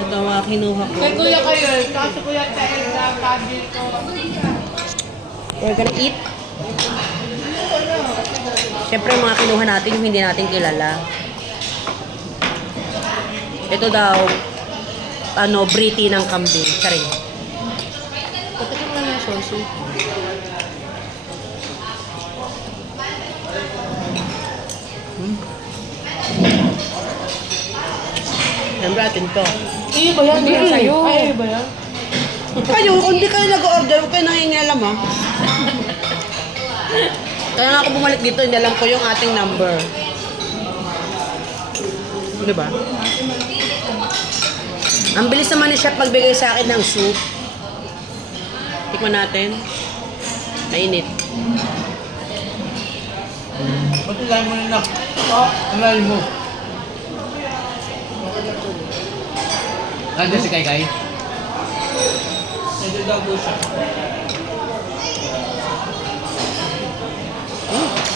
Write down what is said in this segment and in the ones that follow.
Ito mga kinuha ko. Kay Kuya kayo, kaso Kuya Tael na kabil ko. We're gonna eat. Siyempre mga kinuha natin yung hindi natin kilala. Ito daw, briti ng kambing. Charing. Patakin mo lang yung sauce. Siyempre atin to. Iyo ba yan? Hindi yan sa'yo. Ay, iyo ba yan? Kayo, kung di kayo nag-order, huwag kayo nangingialam ha. Kaya nga ako bumalik dito, hindi alam ko yung ating number. Diba? Ang bilis naman ni Chef magbigay sa akin ng soup. Tikman natin. Mainit. Pati lahat mo na. Alay mo. Nandiyan si Kai Kai. Medyo daw po siya.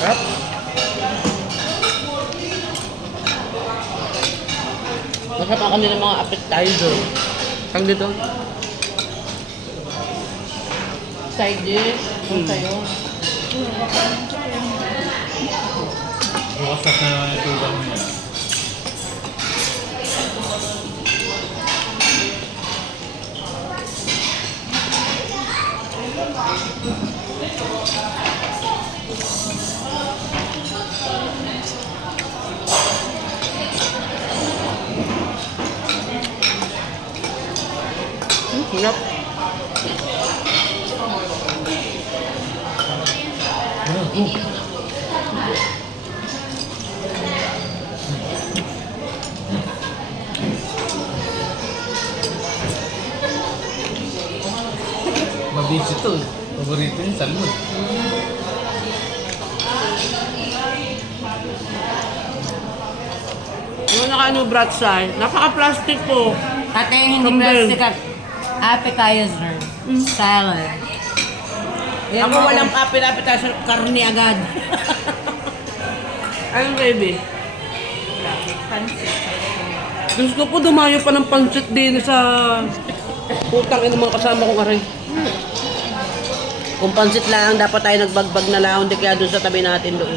Sarap. Masarap ang kanilang mga appetizer. Saan dito? Side dish. Kung sa'yo. Bukas na ito mo niya. Sarap. Mabis ito. Paborito niya, salmon. Yung naka-ano bratsay, napaka-plastic po. Ate, hindi Kambing. plastic at appetizer. Salad. Ako walang appetizer, karne agad. Ayun, baby. Gusto ko dumayo pa ng pancit din sa putang ng mga kasama kong aray. Kung pancit lang, dapat tayo nagbagbag na lang, hindi kaya doon sa tabi natin doon.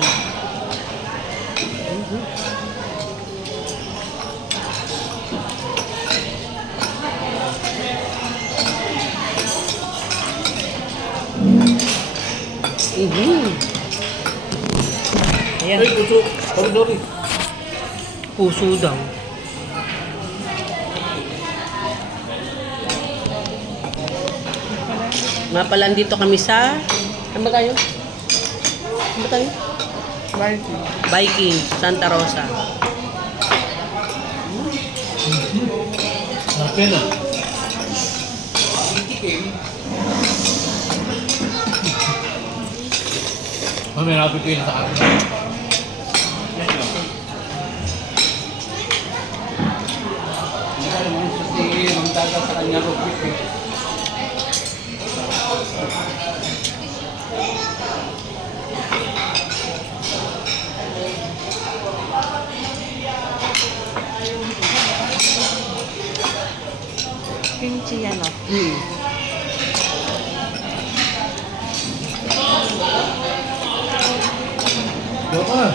Ayan. Ay, puso. Sorry. Puso daw. Nga pala dito kami sa... Saan ba tayo? Saan ba tayo? Viking, Santa Rosa. Napin ah. May rapid ko yun sa akin. Hindi ka naman sa magdaga sa kanya rubik eh. Kimchi yan o. Doon ah.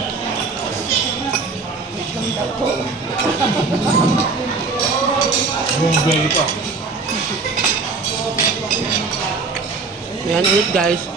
Buong belly pa. Ayan ulit guys.